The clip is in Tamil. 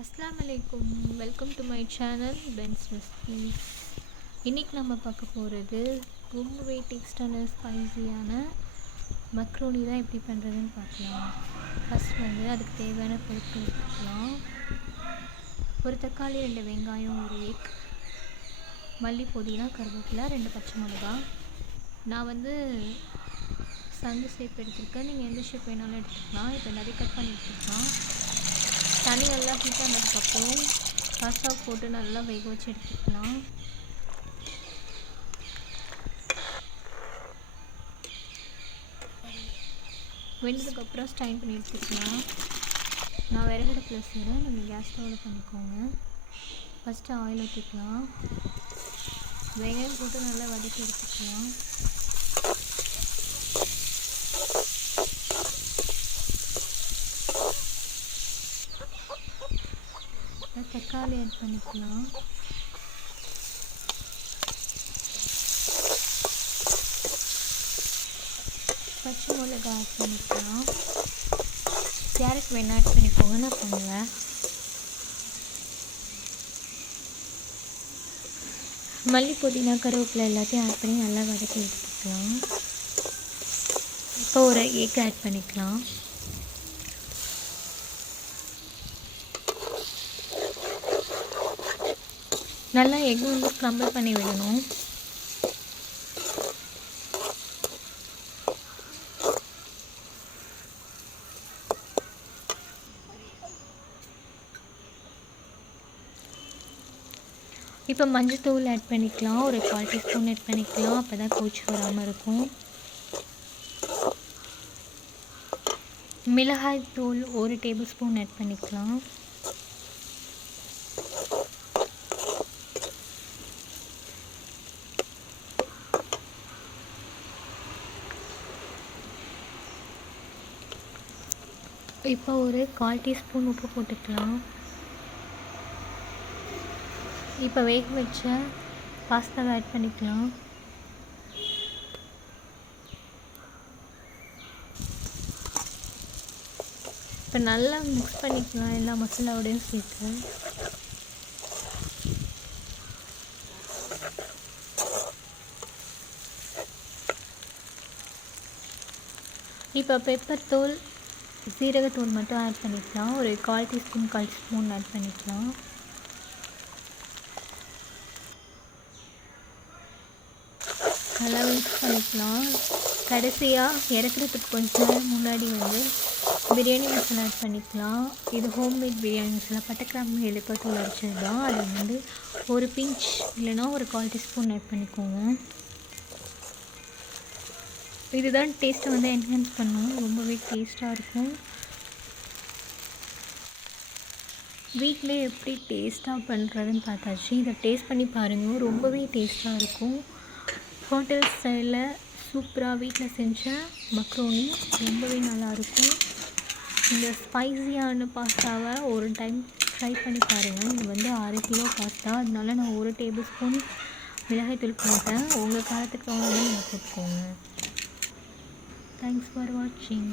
அஸ்ஸலாமு அலைக்கும். Welcome to my channel Benz recipes. இன்றைக்கி நம்ம பார்க்க போகிறது ரொம்பவே டேஸ்டான ஸ்பைஸியான மக்ரோனி தான் எப்படி பண்ணுறதுன்னு பார்க்கலாம். ஃபஸ்ட் அதுக்கு தேவையான பொருட்கள் எடுத்துக்கலாம். ஒரு தக்காளி, 2 வெங்காயம், 1 எக், மல்லி, புதினா, கருவேப்பிலை, 2 பச்சை மிளகா. நான் சங்கு ஷேப் எடுத்துருக்கேன். நீங்கள் எந்த ஷேப் வேணாலும் எடுத்துக்கலாம். இப்போ நிறைய கட் பண்ணி எடுத்துக்கலாம். தண்ணி நல்லா ஹீட் ஆனதுக்கப்புறம் பாஸ்தா போட்டு நல்லா வேக வச்சு எடுத்துக்கலாம். வெந்ததுக்கப்புறம் ஸ்டைன் பண்ணி எடுத்துக்கலாம். நான் விறகடுப்பில் செய்கிறேன், நீங்கள் கேஸ் ஸ்டவ்வில் பண்ணிக்கோங்க. ஃபஸ்ட்டு ஆயில் ஊற்றிக்கலாம். வெங்காயம் போட்டு நல்லா வதக்கி எடுத்துக்கலாம். தக்காளி ஆட் பண்ணிக்கலாம். பச்சை மிளகாய் ஆட் பண்ணிக்கலாம். கேரட் வேணா ஆட் பண்ணிக்கோங்க, நான் பண்ணுவேன். மல்லி, புதினா, கருவேப்பிலை எல்லாத்தையும் ஆட் பண்ணி நல்லா வதக்கி எடுத்துக்கலாம். இப்போ ஒரு எக் ஆட் பண்ணிக்கலாம். நல்லா எக் ஸ்க்ரம்பிள் பண்ணி விடணும். இப்போ மஞ்சத்தூள் ஆட் பண்ணிக்கலாம். ஒரு 1/4 டீஸ்பூன் ஆட் பண்ணிக்கலாம். அப்போ தான் கோச்சு வராமல் இருக்கும். மிளகாய் தூள் 1 டேபிள் ஸ்பூன் ஆட் பண்ணிக்கலாம். இப்போ ஒரு 1/4 டீஸ்பூன் உப்பு போட்டுக்கலாம். இப்போ வேக வச்ச பாஸ்தாவை ஆட் பண்ணிக்கலாம். இப்போ நல்லா மிக்ஸ் பண்ணிக்கலாம் எல்லா மசாலாவோடையும் சேர்த்து. இப்போ பெப்பர் தூள், சீரகத்தூள் மட்டும் ஆட் பண்ணிக்கலாம். ஒரு 1/4 டீஸ்பூன் 1/4 ஸ்பூன் ஆட் பண்ணிக்கலாம். நல்லா மிக்ஸ் பண்ணிக்கலாம். கடைசியாக இறக்குறதுக்கு கொஞ்சம் முன்னாடி பிரியாணி மசாலா ஆட் பண்ணிக்கலாம். இது ஹோம்மேட் பிரியாணி மசாலா, பட்டை, கிராம்பு, ஏலக்காய் தூள் அரைச்சது தான். அது ஒரு பிஞ்ச் இல்லைன்னா ஒரு 1/4 டீஸ்பூன் ஆட் பண்ணிக்கோங்க. இதுதான் டேஸ்ட்டை என்ஹான்ஸ் பண்ணும். ரொம்பவே டேஸ்ட்டாக இருக்கும். வீட்டிலே எப்படி டேஸ்ட்டாக பண்ணுறதுன்னு பார்த்தாச்சு. இதை டேஸ்ட் பண்ணி பாருங்கள், ரொம்பவே டேஸ்ட்டாக இருக்கும். ஹோட்டல் ஸ்டைலில் சூப்பராக வீட்டில் செஞ்ச மக்ரோனி ரொம்பவே நல்லாயிருக்கும். இந்த ஸ்பைஸியான பாஸ்தாவை ஒரு டைம் ட்ரை பண்ணி பாருங்கள். இது 6 கிலோ பாஸ்தா, அதனால நான் 1 டேபிள் ஸ்பூன் மிளகாய்த்தூள் போட்டேன். உங்கள் காலத்துக்கு நீங்கள் போட்டுக்கோங்க. Thanks for watching.